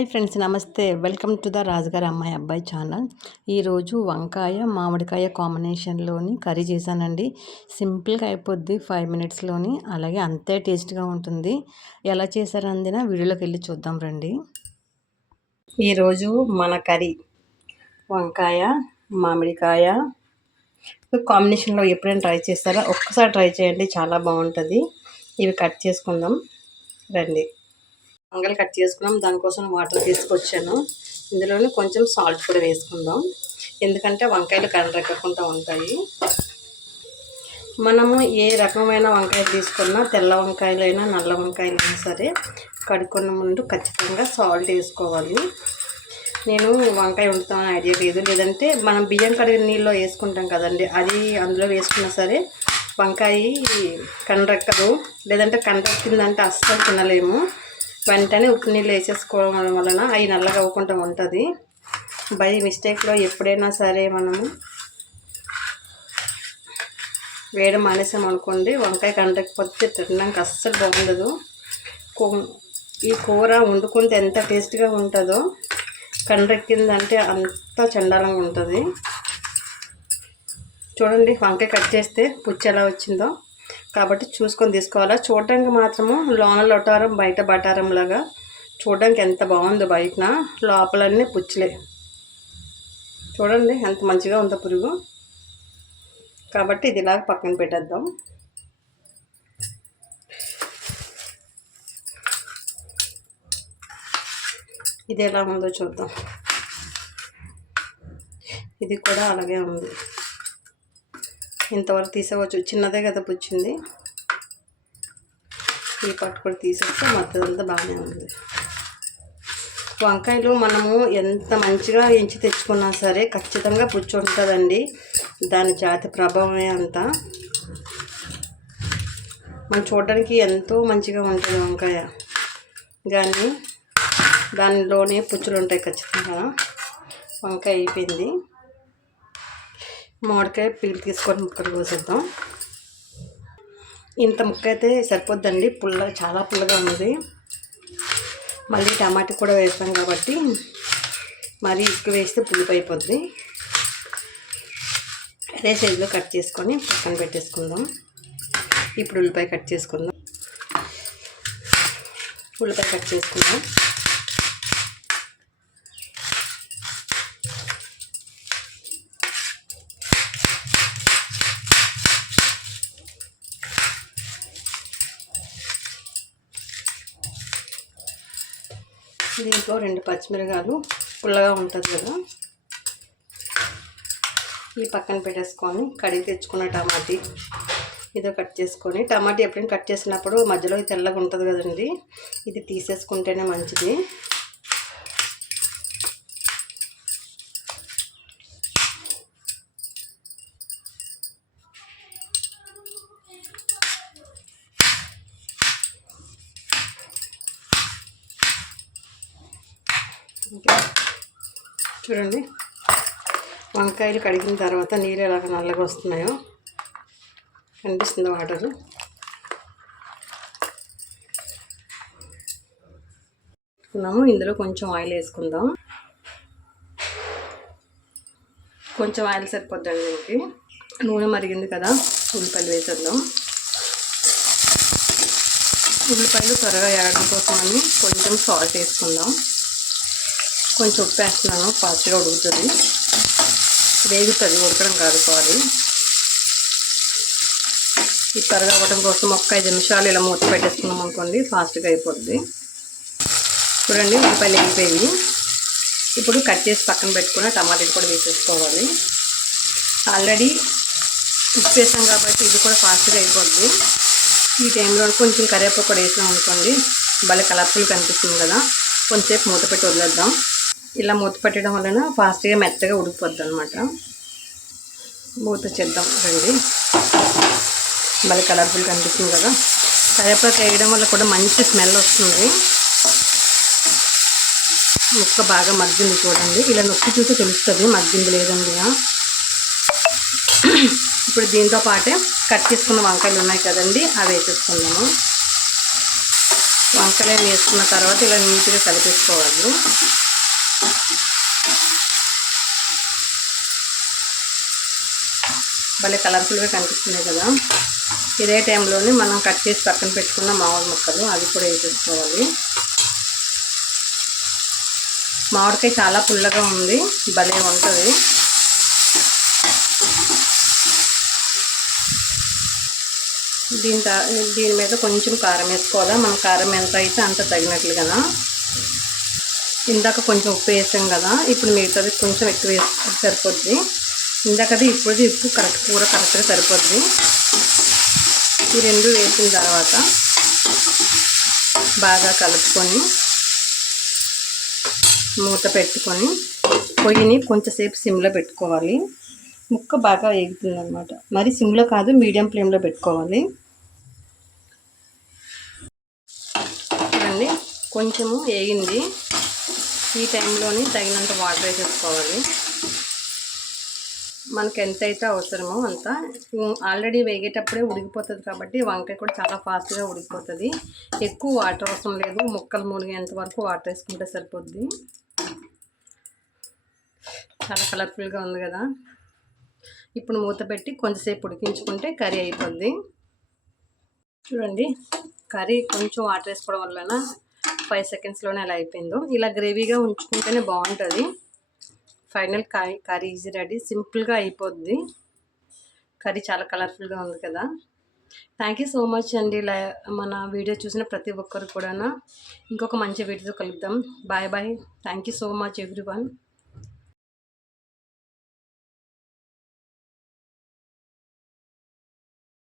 Hi friends నమస్తే. Welcome to the రాజుగారి అమ్మాయి అబ్బాయి ఛానల్. ఈరోజు వంకాయ మామిడికాయ కాంబినేషన్లోని కర్రీ చేశానండి. సింపుల్గా అయిపోద్ది ఫైవ్ మినిట్స్లోని అలాగే అంతే టేస్ట్గా ఉంటుంది. ఎలా చేశారందిన వీడియోలోకి వెళ్ళి చూద్దాం రండి. ఈరోజు మన కర్రీ వంకాయ మామిడికాయ. కాంబినేషన్లో ఎప్పుడైనా ట్రై చేస్తారా ఒక్కసారి ట్రై చేయండి చాలా బాగుంటుంది. ఇవి కట్ చేసుకుందాం. రండి. వంగలు కట్ చేసుకున్నాం. దానికోసం వాటర్ తీసుకొచ్చాను. ఇందులోనే కొంచెం సాల్ట్ కూడా వేసుకుందాం. ఎందుకంటే వంకాయలు కనరెక్కకుండా ఉంటాయి. మనము ఏ రకమైన వంకాయ తీసుకున్నా తెల్ల వంకాయలైనా నల్ల వంకాయలైనా సరే కడుక్కున్న ముందు ఖచ్చితంగా సాల్ట్ వేసుకోవాలి. నేను వంకాయ వండుతామని ఐడియా లేదు. లేదంటే మనం బియ్యం కడిగిన నీళ్ళలో వేసుకుంటాం కదండి. అది అందులో వేసుకున్నా సరే వంకాయ కండ్రెక్కదు లేదంటే కండ్రెక్కిందంటే అస్సలు తినలేము. వెంటనే ఉప్పు నీళ్ళు వేసేసుకోవడం వలన అవి నల్లగా అవ్వకుండా ఉంటుంది. బై మిస్టేక్లో ఎప్పుడైనా సరే మనము వేయడం మానేసాం అనుకోండి వంకాయ కంటకపోతే తినడానికి అస్సలు బాగుండదు. ఈ కూర వండుకుంటే ఎంత టేస్ట్గా ఉంటుందో కండ్రెక్కిందంటే అంత చండాలంగా ఉంటుంది. చూడండి వంకాయ కట్ చేస్తే పుచ్చి ఎలా వచ్చిందో. కాబట్టి చూసుకొని తీసుకోవాలా. చూడడానికి మాత్రము లోన లొటారం బయట బటారం లాగా చూడడానికి ఎంత బాగుందో బయటన. లోపలన్నీ పుచ్చులే. చూడండి ఎంత మంచిగా ఉందో పురుగు. కాబట్టి ఇది ఇలాగ పక్కన పెట్టేద్దాం. ఇది ఎలా ఉందో చూద్దాం. ఇది కూడా అలాగే ఉంది. ఇంతవరకు తీసుకోవచ్చు చిన్నదే కదా పుచ్చింది. ఈ పట్టు కూడా తీసేస్తే మొత్తం అంతా బాగానే ఉంది. వంకాయలు మనము ఎంత మంచిగా ఎంచి తెచ్చుకున్నా సరే ఖచ్చితంగా పుచ్చు ఉంటుందండి. దాని జాతి ప్రభావమే అంతా. మనం చూడడానికి ఎంతో మంచిగా ఉంటుంది వంకాయ. కానీ దానిలోనే పుచ్చులు ఉంటాయి ఖచ్చితంగా. వంకాయ అయిపోయింది. మామిడికాయ పీల్ తీసుకొని ముక్కలు కోసేద్దాం. ఇంత ముక్క అయితే సరిపోద్దండి. పుల్ల చాలా పుల్లగా ఉంది మళ్ళీ టమాటా కూడా వేస్తాం కాబట్టి మరీ ఎక్కువ వేస్తే పులుపు అయిపోద్ది. అదే సైజులో కట్ చేసుకొని పక్కన పెట్టేసుకుందాం. ఇప్పుడు ఉల్లిపాయ కట్ చేసుకుందాం. ఉల్లిపాయ కట్ చేసుకుందాం. దీంట్లో రెండు పచ్చిమిరకాయలు పుల్లగా ఉంటుంది కదా. ఈ పక్కన పెట్టేసుకొని కడిగి తెచ్చుకున్న టమాటీ. ఇదో కట్ చేసుకొని టమాటా ఎప్పుడైనా కట్ చేసినప్పుడు మధ్యలో తెల్లగా ఉంటుంది కదండి. ఇది తీసేసుకుంటేనే మంచిది. చూడండి. వంకాయలు కడిగిన తర్వాత నీళ్ళు ఎలాగ నల్లగా వస్తున్నాయో కనిపిస్తుంది వాటరు. వేసుకున్నాము ఇందులో కొంచెం ఆయిల్ వేసుకుందాం. కొంచెం ఆయిల్ సరిపోద్దండి దీనికి నూనె మరిగింది కదా ఉల్లిపాయలు వేసేద్దాం. ఉల్లిపాయలు త్వరగా వేయడం కోసం అని కొంచెం సాల్ట్ వేసుకుందాం. కొంచెం ఉప్పు వేస్తున్నాను ఫాస్ట్గా ఉడుకుతుంది. వేగుతుంది ఉడకడం కాదు సారీ ఈ త్వరగా అవ్వడం కోసం ఒక్క ఐదు నిమిషాలు ఇలా మూత పెట్టేసుకున్నాం అనుకోండి ఫాస్ట్గా అయిపోద్ది. చూడండి ఉల్లిపాయలు వెళ్ళిపోయి ఇప్పుడు కట్ చేసి పక్కన పెట్టుకున్న టమాటాలు కూడా వేసేసుకోవాలి. ఆల్రెడీ ఉప్పు వేసాం కాబట్టి ఇది కూడా ఫాస్ట్గా అయిపోద్ది. ఈ టైంలో కొంచెం కరివేపాకు కూడా వేసాం అనుకోండి భలే కలర్ఫుల్ కనిపిస్తుంది కదా. కొంచెంసేపు మూత పెట్టి వదిలేద్దాం. ఇలా మూత పెట్టడం వలన ఫాస్ట్గా మెత్తగా ఉడికిపోద్ది అనమాట మూత చేద్దాం రండి. మళ్ళీ కలర్ఫుల్ కనిపిస్తుంది కదా. కరివేపాకు వేయడం వల్ల కూడా మంచి స్మెల్ వస్తుంది. ముక్క బాగా మగ్గింది చూడండి. ఇలా నొక్కి చూసి తెలుస్తుంది మగ్గింది లేదండి. ఇప్పుడు దీంతో పాటే కట్ చేసుకున్న వంకాయలు ఉన్నాయి కదండి అవి వేసేసుకుందాము. వంకాయలు వేసుకున్న తర్వాత ఇలా నీట్గా కలిపేసుకోవాలి. భలే కలర్ఫుల్గా కనిపిస్తున్నాయి కదా. ఇదే టైంలోనే మనం కట్ చేసి పక్కన పెట్టుకున్న మామిడి ముక్కలు అవి కూడా వేసేసుకోవాలి మామిడికాయ చాలా పుల్లగా ఉంది భలే ఉంటుంది. దీని దీని మీద కొంచెం కారం వేసుకోవాలా? మన కారం ఎంత అయితే అంత తగినట్లుగా ఇందాక కొంచెం ఉప్పు వేసాం కదా ఇప్పుడు మిగతాది కొంచెం ఎక్కువ వేసుకుంటే సరిపోద్ది. ఇందాకది ఇప్పుడు ఉప్పు కరెక్ట్ కూర కరెక్ట్గా సరిపోద్ది. ఈ రెండు వేసిన తర్వాత బాగా కలుపుకొని మూత పెట్టుకొని పొయ్యిని కొంచెంసేపు సిమ్లో పెట్టుకోవాలి. ముక్క బాగా వేగుతుందన్నమాట. మరి సిమ్లో కాదు మీడియం ఫ్లేమ్లో పెట్టుకోవాలి. చూడండి కొంచెము వేగింది. ఈ టైంలోని తగినంత వాటర్ వేసేసుకోవాలి మనకి ఎంత అయితే అవసరమో అంత. ఆల్రెడీ వేగేటప్పుడే ఉడికిపోతుంది కాబట్టి వంకాయ కూడా చాలా ఫాస్ట్గా ఉడికిపోతుంది. ఎక్కువ వాటర్ అవసరం లేదు. ముక్కలు మునిగేంత వరకు వాటర్ వేసుకుంటే సరిపోద్ది. చాలా కలర్ఫుల్గా ఉంది కదా. ఇప్పుడు మూత పెట్టి కొంచెంసేపు ఉడికించుకుంటే కర్రీ అయిపోద్ది. చూడండి కర్రీ కొంచెం వాటర్ వేసుకోవడం వలన ఫైవ్ సెకండ్స్లోనే అలా అయిపోయిందో. ఇలా గ్రేవీగా ఉంచుకుంటేనే బాగుంటుంది. Final curry curry easy ready సింపుల్గా అయిపోద్ది. కర్రీ చాలా కలర్ఫుల్గా ఉంది కదా. థ్యాంక్ యూ సో మచ్ అండి. ఇలా మన వీడియో చూసిన ప్రతి ఒక్కరు కూడా ఇంకొక మంచి వీడియోతో కలుద్దాం. Bye bye thank you so much every